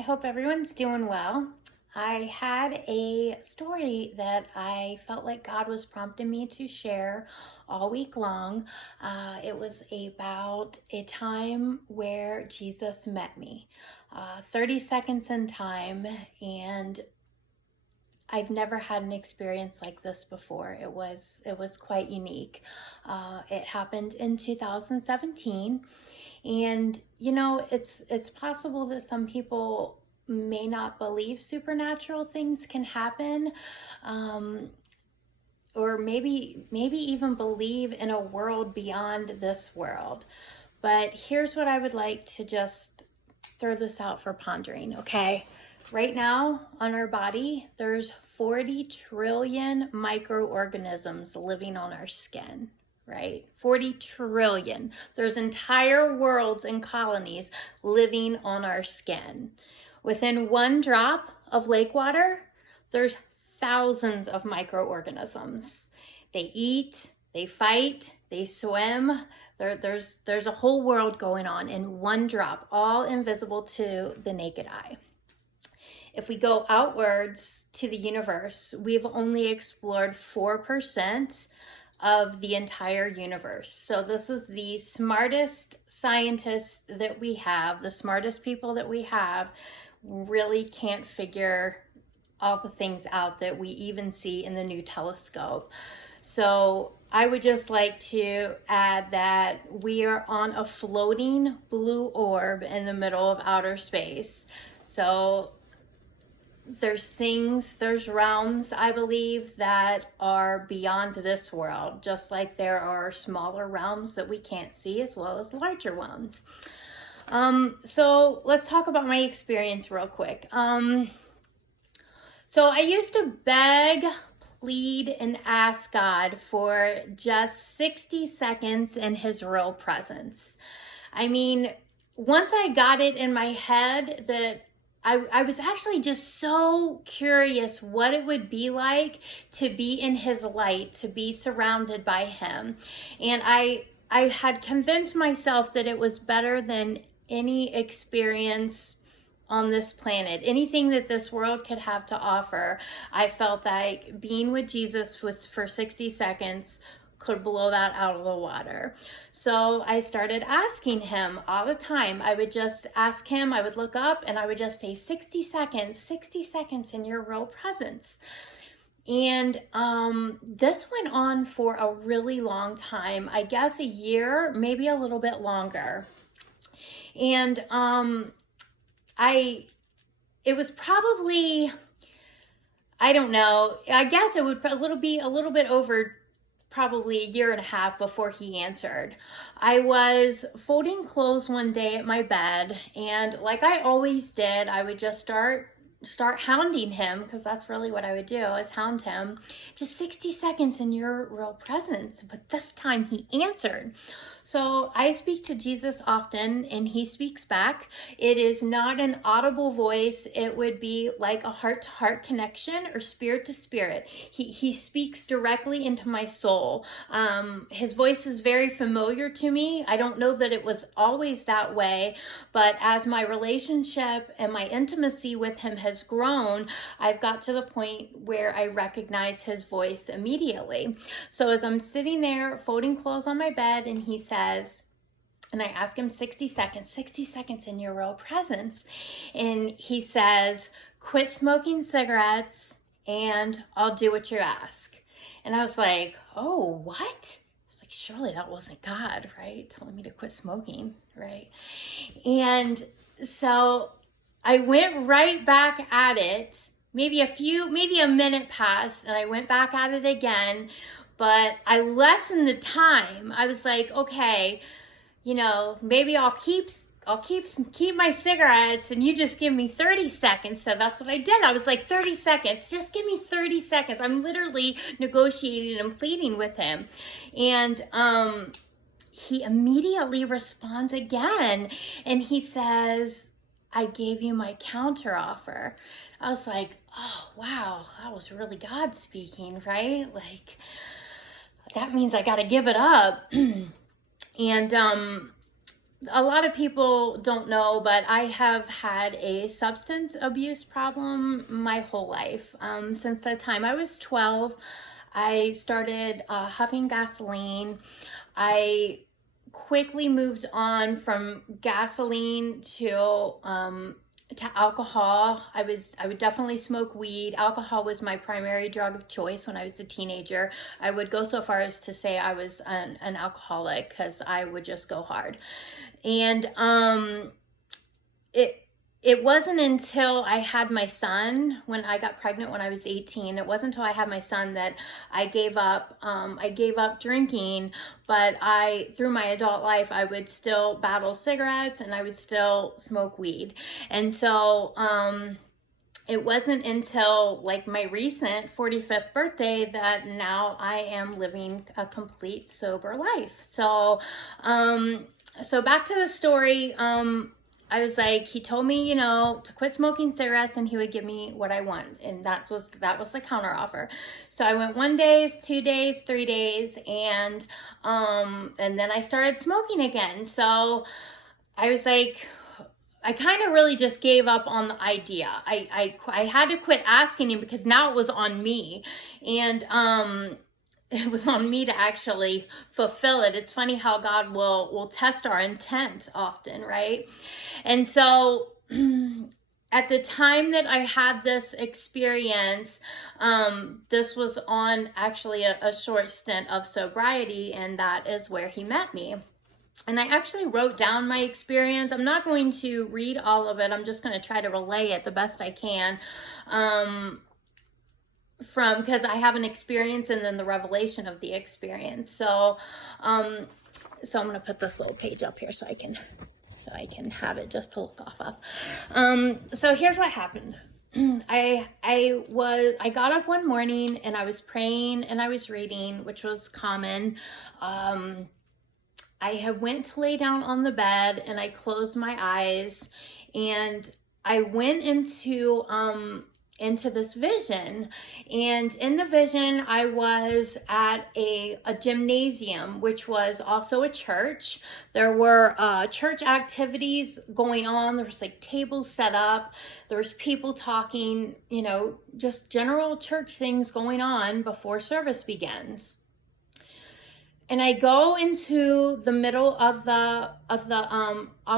I hope everyone's doing well. I had a story that I felt like God was prompting me to share all week long. It was about a time where Jesus met me. 30 seconds in time, and I've never had an experience like this before. It was quite unique. It happened in 2017, and it's possible that some people may not believe supernatural things can happen, um, or maybe even believe in a world beyond this world. But here's what I would like to just throw this out for pondering, okay? Right now on our body, there's 40 trillion microorganisms living on our skin, right? 40 trillion. There's entire worlds and colonies living on our skin. Within one drop of lake water, there's thousands of microorganisms. They eat, they fight, they swim. There's a whole world going on in one drop, all invisible to the naked eye. If we go outwards to the universe, we've only explored 4% of the entire universe. So this is the smartest scientists that we have, the smartest people that we have, really can't figure all the things out that we even see in the new telescope. So I would just like to add that we are on a floating blue orb in the middle of outer space. So there's realms, I believe, that are beyond this world, just like there are smaller realms that we can't see as well as larger ones. So let's talk about my experience real quick. So I used to beg, plead, and ask God for just 60 seconds in His real presence. I mean, once I got it in my head that I was actually just so curious what it would be like to be in His light, to be surrounded by Him. And I had convinced myself that it was better than any experience on this planet, anything that this world could have to offer. I felt like being with Jesus was for 60 seconds could blow that out of the water. So I started asking Him all the time. I would just ask Him, I would look up and I would just say 60 seconds in your real presence. And this went on for a really long time, I guess a year, maybe a little bit longer. And it was probably, I don't know, I guess it would be a little bit over probably a year and a half before He answered. I was folding clothes one day at my bed, and like I always did, I would just start hounding Him, because that's really what I would do, is hound Him. Just 60 seconds in your real presence. But this time He answered. So I speak to Jesus often, and He speaks back. It is not an audible voice. It would be like a heart-to-heart connection or spirit to spirit. He speaks directly into my soul. His voice is very familiar to me. I don't know that it was always that way, but as my relationship and my intimacy with Him has grown, I've got to the point where I recognize His voice immediately. So as I'm sitting there folding clothes on my bed, and He says, and I ask Him 60 seconds in your real presence. And He says, quit smoking cigarettes and I'll do what you ask. And I was like, oh, what? I was like, surely that wasn't God, right? Telling me to quit smoking, right? And so I went right back at it. Maybe a minute passed, and I went back at it again, but I lessened the time. I was like, okay, maybe I'll keep my cigarettes, and you just give me 30 seconds. So that's what I did. I was like, 30 seconds, just give me 30 seconds. I'm literally negotiating and pleading with Him. And He immediately responds again, and He says, I gave you my counter offer. I was like, oh, wow, that was really God speaking, right? Like, that means I got to give it up. And a lot of people don't know, but I have had a substance abuse problem my whole life. Since the time I was 12, I started huffing gasoline. I quickly moved on from gasoline to alcohol. I would definitely smoke weed. Alcohol was my primary drug of choice when I was a teenager. I would go so far as to say I was an alcoholic because I would just go hard. And it it wasn't until I had my son, when I got pregnant when I was 18, it wasn't until I had my son that I gave up. I gave up drinking, but through my adult life, I would still battle cigarettes and I would still smoke weed. And so, it wasn't until like my recent 45th birthday that now I am living a complete sober life. So back to the story. I was like, he told me, to quit smoking cigarettes and he would give me what I want. And that was the counter offer. So I went 1 day, 2 days, 3 days, and then I started smoking again. So I was like, I kind of really just gave up on the idea. I had to quit asking him because now it was on me. And it was on me to actually fulfill it. It's funny how God will test our intent often, right? And so at the time that I had this experience, this was on actually a short stint of sobriety, and that is where he met me. And I actually wrote down my experience. I'm not going to read all of it. I'm just going to try to relay it the best I can. Because I have an experience and then the revelation of the experience. So I'm going to put this little page up here so I can have it just to look off of. So here's what happened. I got up one morning and I was praying and I was reading, which was common. I had went to lay down on the bed and I closed my eyes and I went into this vision. And in the vision, I was at a gymnasium, which was also a church. There were church activities going on. There was like tables set up. There was people talking, just general church things going on before service begins. And I go into the middle of the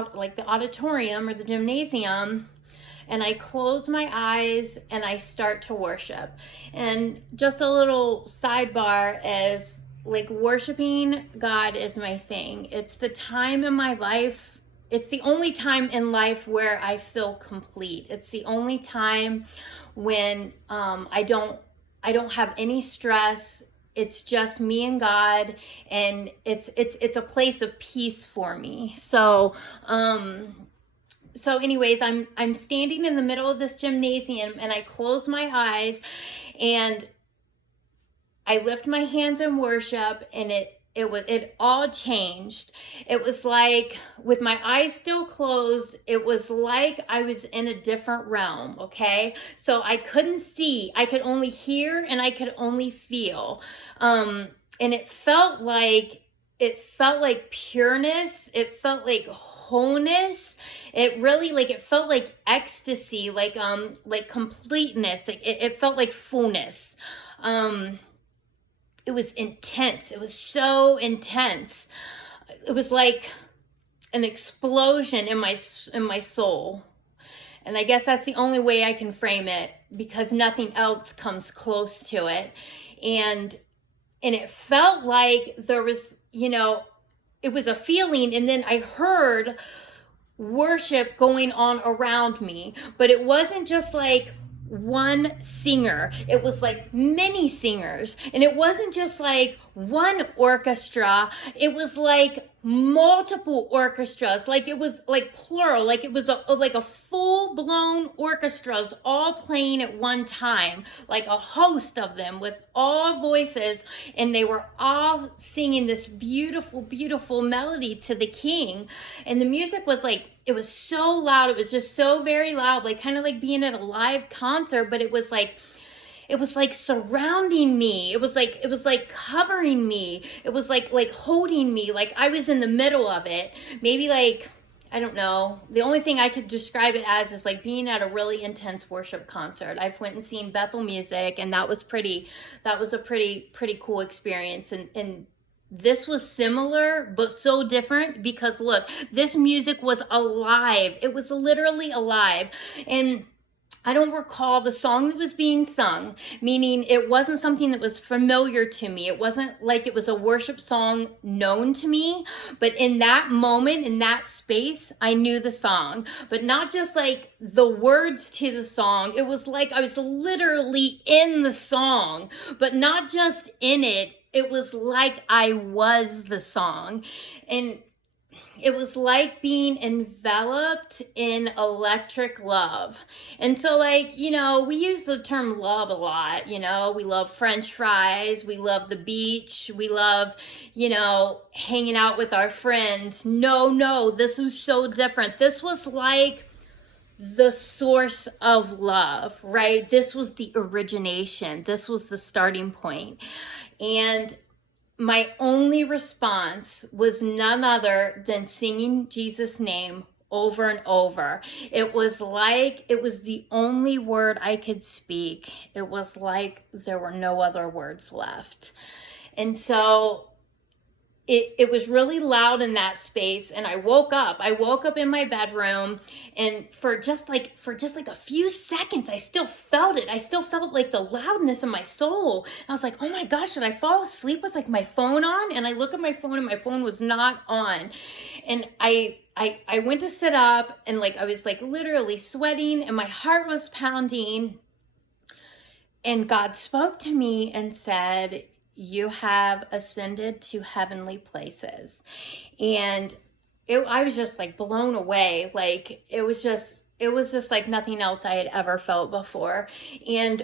auditorium or the gymnasium, and I close my eyes and I start to worship. And just a little sidebar is like worshiping God is my thing. It's the time in my life. It's the only time in life where I feel complete. It's the only time when I don't have any stress. It's just me and God, and it's a place of peace for me. So anyways, I'm standing in the middle of this gymnasium and I close my eyes and I lift my hands in worship, and it all changed. It was like, with my eyes still closed, it was like I was in a different realm, okay? So I couldn't see, I could only hear and I could only feel. And it felt like pureness, it felt like wholeness. It really it felt like ecstasy, like completeness. It felt like fullness. It was intense. It was so intense. It was like an explosion in my soul. And I guess that's the only way I can frame it, because nothing else comes close to it. And it felt like there was, it was a feeling, and then I heard worship going on around me, but it wasn't just like one singer. It was like many singers, and it wasn't just like one orchestra. It was like multiple orchestras. Like it was like plural. Like it was like a full-blown orchestras all playing at one time, like a host of them with all voices, and they were all singing this beautiful, beautiful melody to the King. And the music was like, it was so loud. It was just so very loud, like kind of like being at a live concert, but it was like surrounding me. It was like covering me. It was like holding me, like I was in the middle of it. Maybe like, I don't know. The only thing I could describe it as is like being at a really intense worship concert. I've went and seen Bethel Music, and that was a pretty cool experience. And this was similar, but so different because look, this music was alive. It was literally alive. And I don't recall the song that was being sung, meaning it wasn't something that was familiar to me. It wasn't like it was a worship song known to me, but in that moment, in that space, I knew the song, but not just like the words to the song. It was like I was literally in the song, but not just in it. It was like I was the song. And it was like being enveloped in electric love. And so, like, you know, we use the term love a lot. You know, we love French fries. We love the beach. We love, you know, hanging out with our friends. No, this was so different. This was like the source of love, right? This was the origination. This was the starting point. And my only response was none other than singing Jesus' name over and over. It was like it was the only word I could speak. It was like there were no other words left. And so it was really loud in that space, and I woke up in my bedroom, and for just like a few seconds I still felt it. I still felt like the loudness in my soul. And I was like, oh my gosh, did I fall asleep with like my phone on? And I look at my phone, and my phone was not on. And I went to sit up, and like I was like literally sweating, and my heart was pounding, and God spoke to me and said, you have ascended to heavenly places. And I was just like blown away. Like it was just like nothing else I had ever felt before. And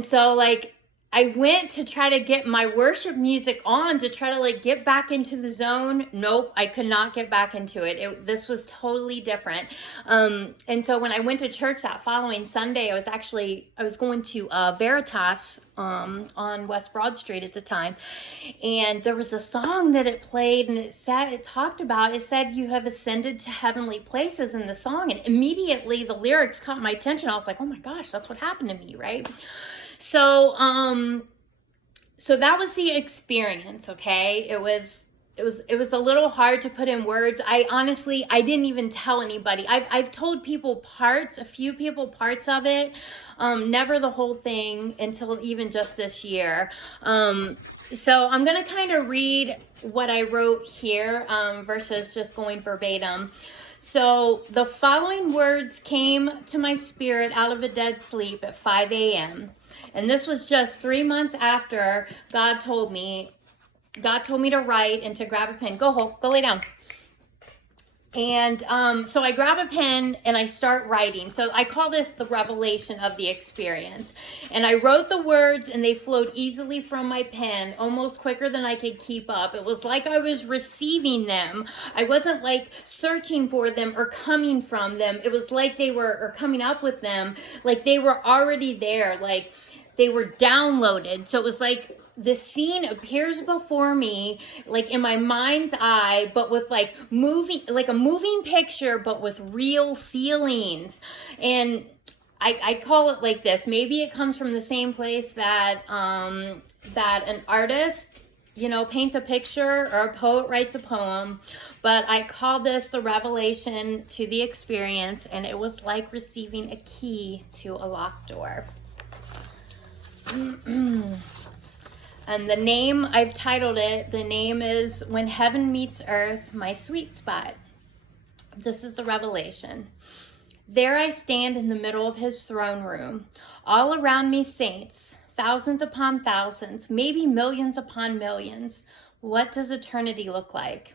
so like I went to try to get my worship music on to try to like get back into the zone. Nope, I could not get back into it. This was totally different. And so when I went to church that following Sunday, I was going to Veritas on West Broad Street at the time. And there was a song that it played, and it said, you have ascended to heavenly places in the song. And immediately the lyrics caught my attention. I was like, oh my gosh, that's what happened to me, right? So, so that was the experience, okay? It was a little hard to put in words. I didn't even tell anybody. I've told a few people parts of it, never the whole thing until even just this year. So I'm going to kind of read what I wrote here, versus just going verbatim. So the following words came to my spirit out of a dead sleep at 5 a.m. And this was just 3 months after God told me to write and to grab a pen. Go lay down. And so I grab a pen and I start writing. So I call this the revelation of the experience. And I wrote the words, and they flowed easily from my pen, almost quicker than I could keep up. It was like I was receiving them. I wasn't like searching for them or coming from them. It was like or coming up with them, like they were already there, like they were downloaded. So it was like the scene appears before me, like in my mind's eye, but with like a moving picture, but with real feelings. And I call it like this. Maybe it comes from the same place that an artist, you know, paints a picture, or a poet writes a poem, but I call this the revelation to the experience, and it was like receiving a key to a locked door. And the name, I've titled it, the name is When Heaven Meets Earth, My Sweet Spot. This is the revelation. There I stand in the middle of his throne room. All around me saints, thousands upon thousands, maybe millions upon millions. What does eternity look like?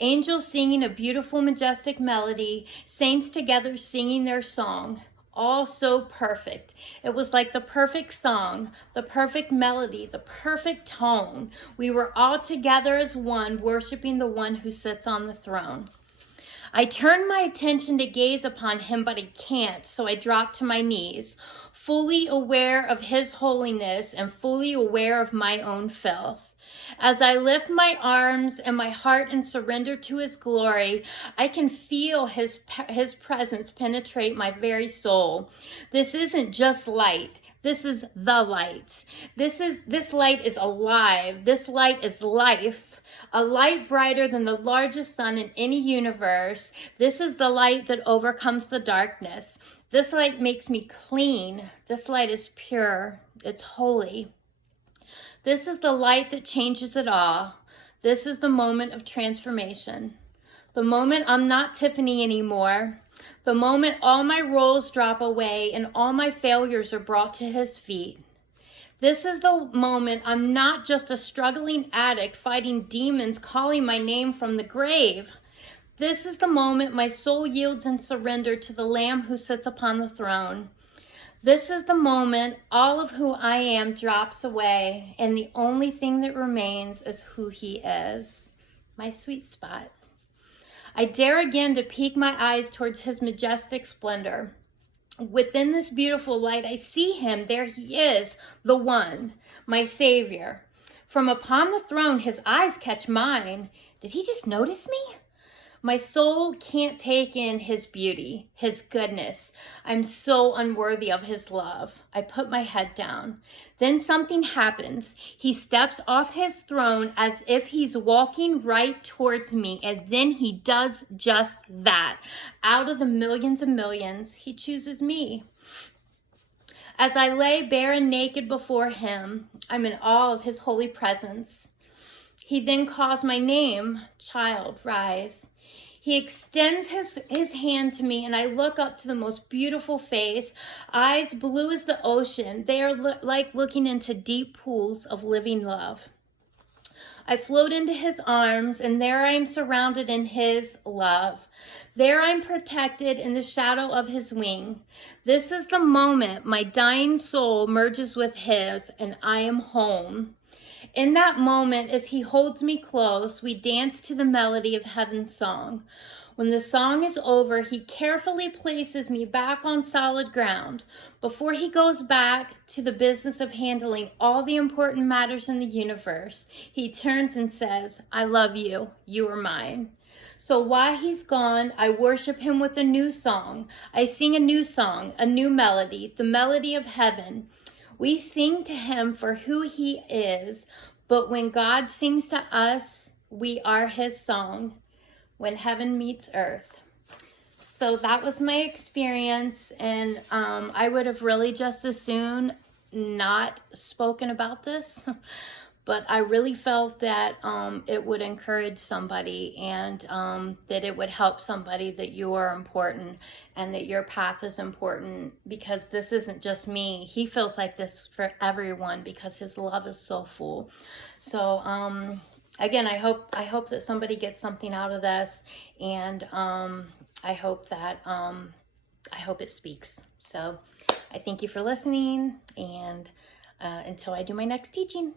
Angels singing a beautiful, majestic melody, saints together singing their song. All so perfect. It was like the perfect song, the perfect melody, the perfect tone. We were all together as one, worshiping the one who sits on the throne. I turn my attention to gaze upon him, but I can't, so I drop to my knees, fully aware of his holiness and fully aware of my own filth. As I lift my arms and my heart and surrender to his glory, I can feel his presence penetrate my very soul. This isn't just light. This is the light. This light is alive. This light is life. A light brighter than the largest sun in any universe. This is the light that overcomes the darkness. This light makes me clean. This light is pure. It's holy. This is the light that changes it all. This is the moment of transformation. The moment I'm not Tiffany anymore. The moment all my roles drop away and all my failures are brought to his feet. This is the moment I'm not just a struggling addict fighting demons calling my name from the grave. This is the moment my soul yields in surrender to the Lamb who sits upon the throne. This is the moment all of who I am drops away and the only thing that remains is who he is, my sweet spot. I dare again to peek my eyes towards his majestic splendor. Within this beautiful light, I see him. There he is, the one, my Savior. From upon the throne, his eyes catch mine. Did he just notice me? My soul can't take in his beauty, his goodness. I'm so unworthy of his love. I put my head down. Then something happens. He steps off his throne as if he's walking right towards me, and then he does just that. Out of the millions and millions, he chooses me. As I lay bare and naked before him, I'm in awe of his holy presence. He then calls my name, child, rise. He extends his hand to me, and I look up to the most beautiful face, eyes blue as the ocean. They are like looking into deep pools of living love. I float into his arms, and there I am surrounded in his love. There I'm protected in the shadow of his wing. This is the moment my dying soul merges with his, and I am home. In that moment, as he holds me close, we dance to the melody of heaven's song. When the song is over, he carefully places me back on solid ground. Before he goes back to the business of handling all the important matters in the universe, he turns and says, I love you. You are mine. So while he's gone, I worship him with a new song. I sing a new song, a new melody, the melody of heaven. We sing to him for who he is, but when God sings to us, we are his song, when heaven meets earth. So that was my experience, and I would have really just as soon not spoken about this, but I really felt that it would encourage somebody, and that it would help somebody that you are important and that your path is important, because this isn't just me. He feels like this for everyone because his love is so full. So again, I hope that somebody gets something out of this, and I hope it speaks. So I thank you for listening, and until I do my next teaching.